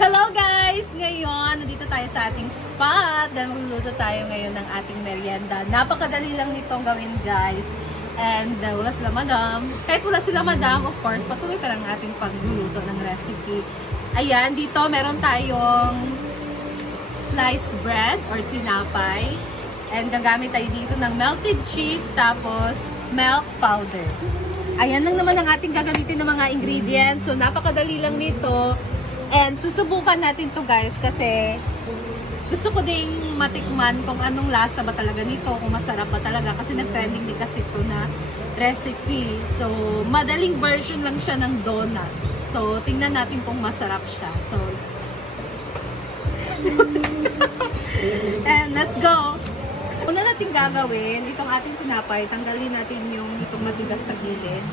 Hello guys! Ngayon, nandito tayo sa ating spot dahil magluluto tayo ngayon ng ating merienda. Napakadali lang nitong gawin guys. And wala sila madam. Kahit wala sila madam, of course, patuloy pa lang ating pagluluto ng recipe. Ayan, dito meron tayong sliced bread or tinapay. And gagamit tayo dito ng melted cheese tapos milk powder. Ayan lang naman ang ating gagamitin ng mga ingredients. So, napakadali lang nito. And susubukan natin to guys kasi gusto ko ding matikman kung anong lasa ba talaga nito, kung masarap ba talaga kasi nag-trending din kasi ito na recipe. So, madaling version lang siya ng donut. So, tingnan natin kung masarap siya. So, and let's go! Una natin gagawin, itong ating tinapay, tanggalin natin yung itong matigas sa gilid.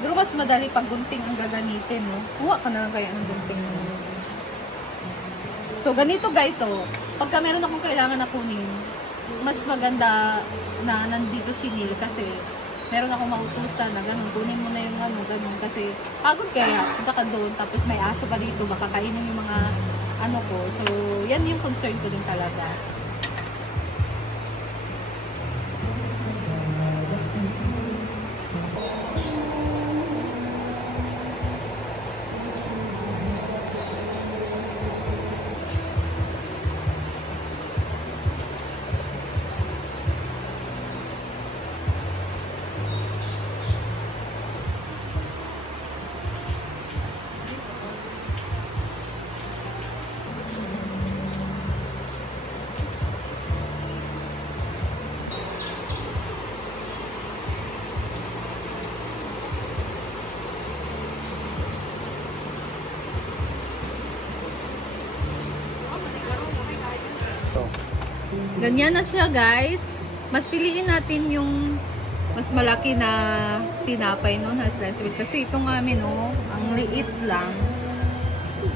Siguro mas madali pag gunting ang gagamitin, no? Kuha ka na lang kaya ng gunting. So, ganito guys, oh. Pagka meron akong kailangan na kunin, mas maganda na nandito si Neil kasi meron akong mautusan na ganun. Kunin mo na yung ano, ganun. Kasi pagod kaya, punta ka doon, tapos may aso pa dito, baka kainin yung mga ano ko. So, yan yung concern ko din talaga. Ganyan na siya guys. Mas piliin natin yung mas malaki na tinapay noon, slice bread. Kasi itong amin, oh, ang liit lang.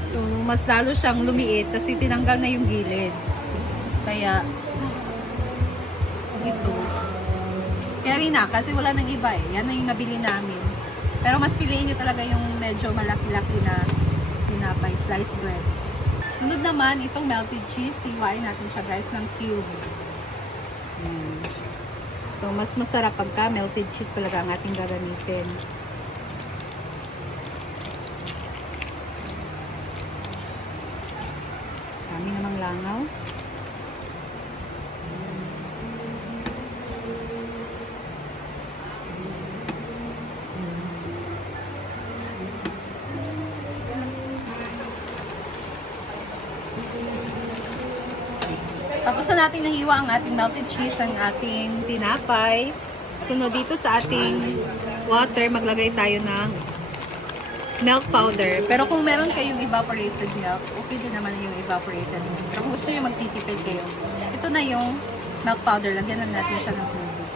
So, mas lalo siyang lumiit kasi tinanggal na yung gilid. Kaya, ito. Kaya rin na, kasi wala nang iba eh. Yan na yung nabili namin. Pero mas piliin nyo talaga yung medyo malaki-laki na tinapay, slice bread. Sunod naman, itong melted cheese, hiwain natin siya guys ng cubes. So, mas masarap pagka melted cheese talaga ang ating gagamitin. Kami namang langaw. Tapos na natin nahiwa ang ating melted cheese, ang ating tinapay. Sunod dito sa ating water, maglagay tayo ng milk powder. Pero kung meron kayong evaporated milk, okay din naman yung evaporated milk. Pero kung gusto nyo magtitipid kayo, ito na yung milk powder. Lagyan lang natin siya ng tubig.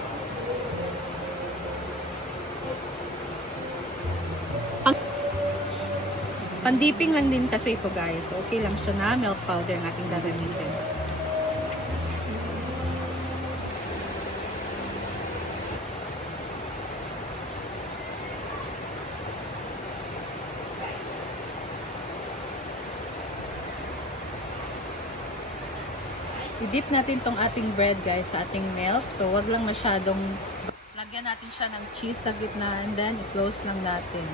Pandiping lang din kasi ito guys. Okay lang siya na milk powder ang ating gagamitin. I-dip natin tong ating bread guys sa ating milk. So, wag lang masyadong lagyan natin siya ng cheese sa gitna and then i-close lang natin.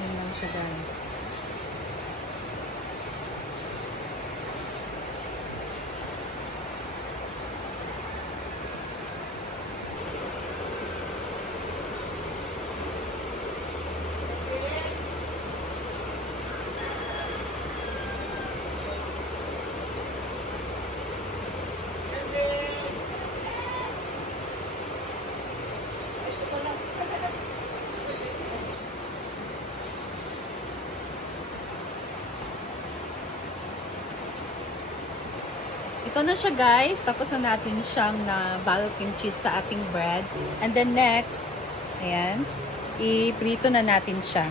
Yan lang siya guys. Ito na siya guys. Tapos na natin siyang na-balot yung cheese sa ating bread. And then next, ayan, i-prito na natin siya.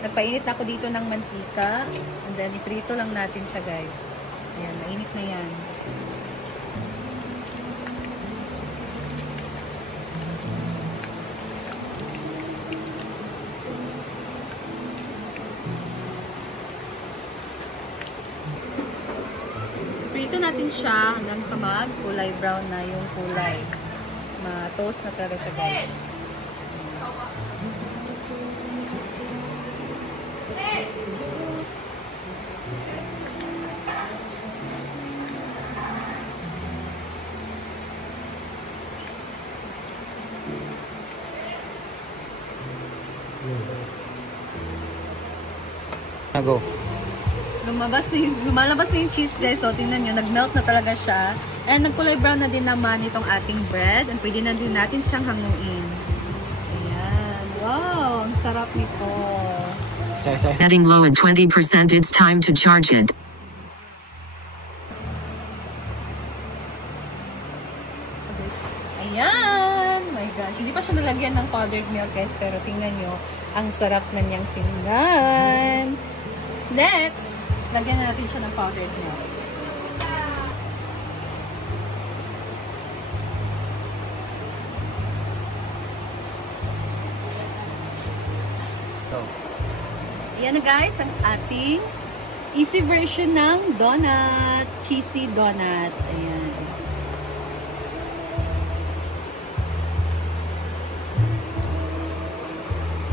Nagpainit ako dito ng mantika. And then i-prito lang natin siya guys. Ayan, mainit na yan. Ipipitan natin siya hanggang sa kulay brown na yung kulay. Ma-toast na talaga siya, guys. Go. Lumalabas na yung cheese, guys. So, tingnan nyo, nag-melt na talaga siya. And nagkulay brown na din naman itong ating bread. And pwede na din natin siyang hanguin. Ayan. Wow, ang sarap nito. Setting low at 20%, it's time to charge it. Ayan! My gosh. Hindi pa siya nalagyan ng powdered milk, guys. Pero tingnan nyo, ang sarap na niyang tingnan. Next, lagyan na natin siya ng powdered milk. Ayan na, guys, ang ating easy version ng donut. Cheesy donut. Ayan.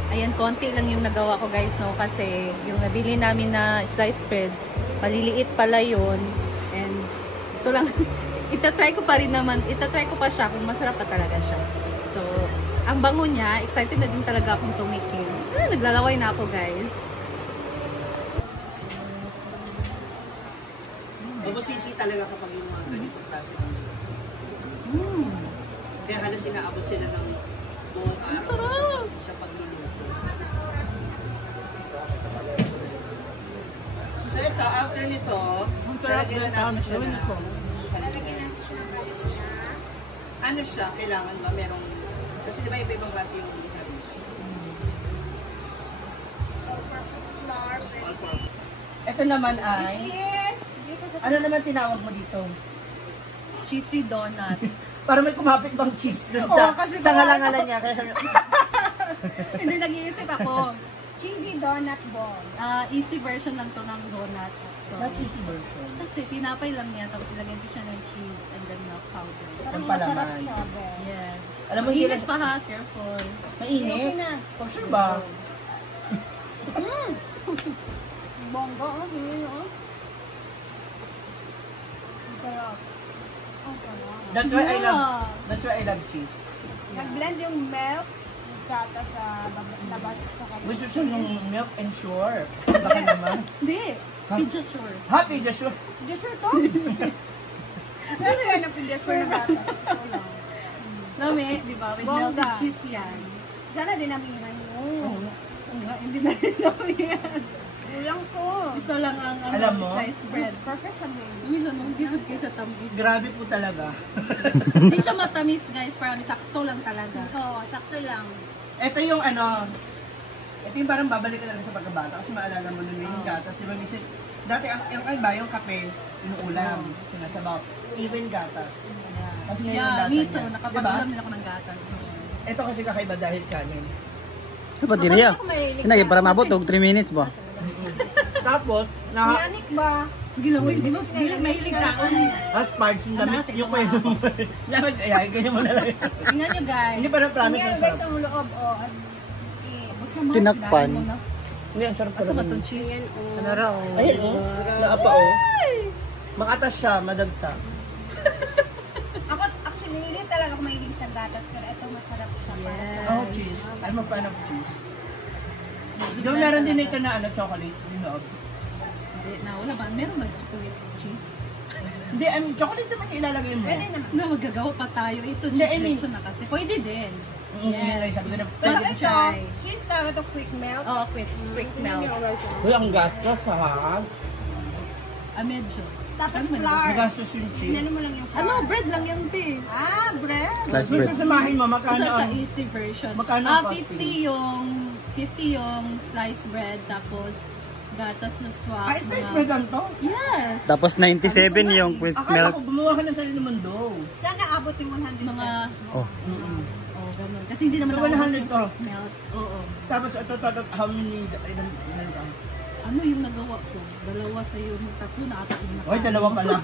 Ayan, konti lang yung nagawa ko, guys, no? Kasi yung nabili namin na sliced bread, maliliit pala yun. And ito lang, itatry ko pa rin naman, itatry ko pa siya kung masarap pa talaga siya. So, ang bango niya, excited na din talaga akong tumikim. Naglalaway na ako, guys. Mabusisi talaga kapag yung mga ganitong klase ng Kaya halos inaabot sila ng buong araw sa pagluluto. So ito, after nito, lalagyan na natin siya na ano siya, kailangan ba merong kasi diba iba-ibang klase yung all-purpose flour. Ito naman ay ano naman tinawag mo dito? Cheesy donut. Para may kumapit bang cheese dun sa ngalangalan niya. Hindi, nag-iisip ako. Cheesy donut ball. Easy version lang to ng donut. So, Not easy version. kasi tinapay lang niya, tapos ilagyan ko siya ng cheese and then milk powder. Parang Ang masarap palaman. siya, be. Yes. Alam mo, Mainit pa ha, careful. mainit? Okay na. For sure ba? Bonggo, oh. Sige nyo, oh. Ang sarap. Ang sarap. That's why I love cheese. Nag-blend yung milk, nagkata sa labas sa kapit. Gusto siya yung milk and sure. Baka naman. Hindi. Pediasure. Happy, just sure. Just sure to? Ano yan ang pindesure na bata? Ito lang. Lami, di ba? With Bongga. melted cheese yan. Sana dinamihan nyo. Oo nga, hindi na rin namin yan. Kulang to. Isa lang ang Alam mo? sliced bread. Perfect kami. Uy, ano, hindi food kayo siya tamis. Grabe po talaga. Hindi siya matamis, guys. Parang sakto lang talaga. Oo, sakto lang. Ito yung ito yung parang babalik ka lang sa pagkabata kasi maalala mo nung yung gatas. Diba, minsan, dati yung kape, inuulam, sinasabaw. Even gatas. Kasi ngayon ang lasa me niya. too. Nakapag-ulam din ako ng gatas. Ito kasi kakaiba dahil kanin. Dapat din niya. Hinagi para mabot og 3 minutes ba? Tapos, Yanik ba? Ginawa, di ba? Mahilig ka. sparge yung damit. Natin, Yung kayo mo. Dapat, ayayin kayo mo na lang. Tingnan nyo, guys. Hindi pa na-promise Tingnan ang guys sarap. ang loob, oh. Tapos naman, Tinakpan. sinahin mo na. Hindi, ang sarap Asa pala. ba itong cheese? Ano raw? Ayun, oh. Naapa, oh. Makatas siya, madagta. Ako, actually, hindi talaga ako mahilig sa gatas, pero ito masarap siya. Para sa Oh, cheese. I'm a fan of cheese. Doon meron din ito na chocolate. You know. Hindi, na wala ba? Meron ba chocolate cheese? Hindi, chocolate naman yung ilalagay mo. Pwede naman. Na magagawa pa tayo. Ito, Hindi, I cheese mean- version na kasi. Pwede din. Yes. Sabi ko na, Pero Let's ito, try. cheese talaga to quick melt. Oh, quick Tingnan melt. nyo, guys, oh. uy, ang gastos ha. Medyo. Tapos Ano man flour. Gastos yung cheese. Tingnan mo lang yung flour. Ano, bread lang yan, te. Ah, bread. Slice Gusto bread. samahin mo, Isa magkano siya ang... easy version. Magkano ang 50 yung sliced bread, tapos gatas na swap. Ah, spice bread lang to? Yes. Tapos 97 yung with Akala milk. ko, gumawa ka ng sarili mong dough. Sana abot yung 100 Mga, pesos mo. Oh. oh, ganun. Kasi hindi naman So, ako 100 yung to? quick melt. Oo. Tapos ito, how many, ilan ka? Ano yung nagawa ko? Dalawa sa'yo, tatlo na ata yung Oy, dalawa pa lang.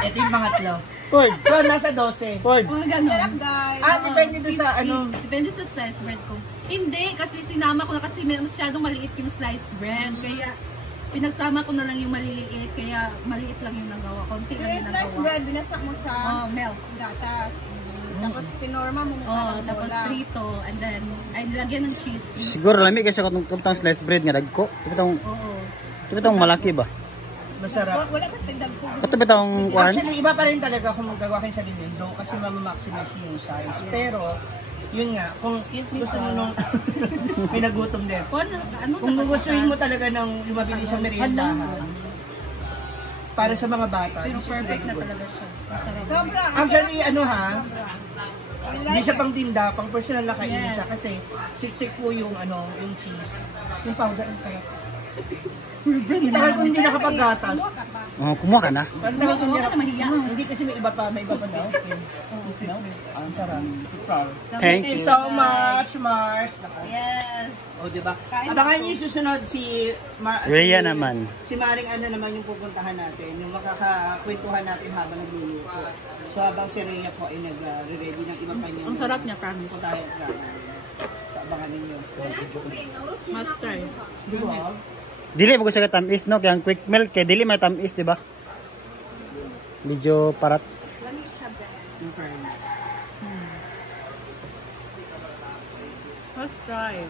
Ito yung pangatlo. Ford, So, nasa 12. Ford. Mga ganun. Sarap guys. Depende dun sa ano. Depende sa slice bread ko. Hindi, kasi sinama ko na kasi masyadong maliit yung slice bread. Kaya pinagsama ko na lang yung maliliit. Kaya maliit lang yung nagawa. Konti lang Yung yung slice nagawa. bread, binasak mo sa Milk. gatas. Tapos pinorma mo mukha Oh, ng tapos bola. prito. And then, ay nilagyan ng cheese. Siguro lami kasi ako itong slice bread nga dagko. Oo. Ito itong malaki ba? Masarap. Wala ka tigdag ko. Ito ba itong kuhan? Actually, iba pa rin talaga kung gagawa kayo sa Nintendo kasi mamamaximize yung size. Pero, yun nga, kung gusto mo nung may nagutom din. Ano Kung gugustuhin mo talaga ng lumabili sa meriendahan, para sa mga bata, Pero this is perfect really na good. talaga siya. Masarap. Sobra. Actually, ano ha, I hindi like siya it. pang tinda, pang personal na kainin Yes. siya kasi siksik po yung ano, yung cheese. Yung powder, ang sarap. Tagal ko hindi nakapaggatas. Kumuha ka pa. Oh, kumuha ka na. Parang tagal ko hindi Huwag ka na mahiya. Hindi kasi may iba pa daw. No? Ang sarap. Thank Thank you you. so much, Mars. Yes. O, diba? Abangan niyo yung susunod si Rhea naman. Si Maring ano naman yung pupuntahan natin, yung makakakwentuhan natin habang nagluluto. So habang si Rhea po ay nag-ready ng iba pa niya. Ang sarap niya, promise. Po tayo at So abangan ninyo. Must try. Diba? Dili mo ko siya tamis no, kaya ang quick melt kay dili may tamis, di ba? Medyo parat. Must try.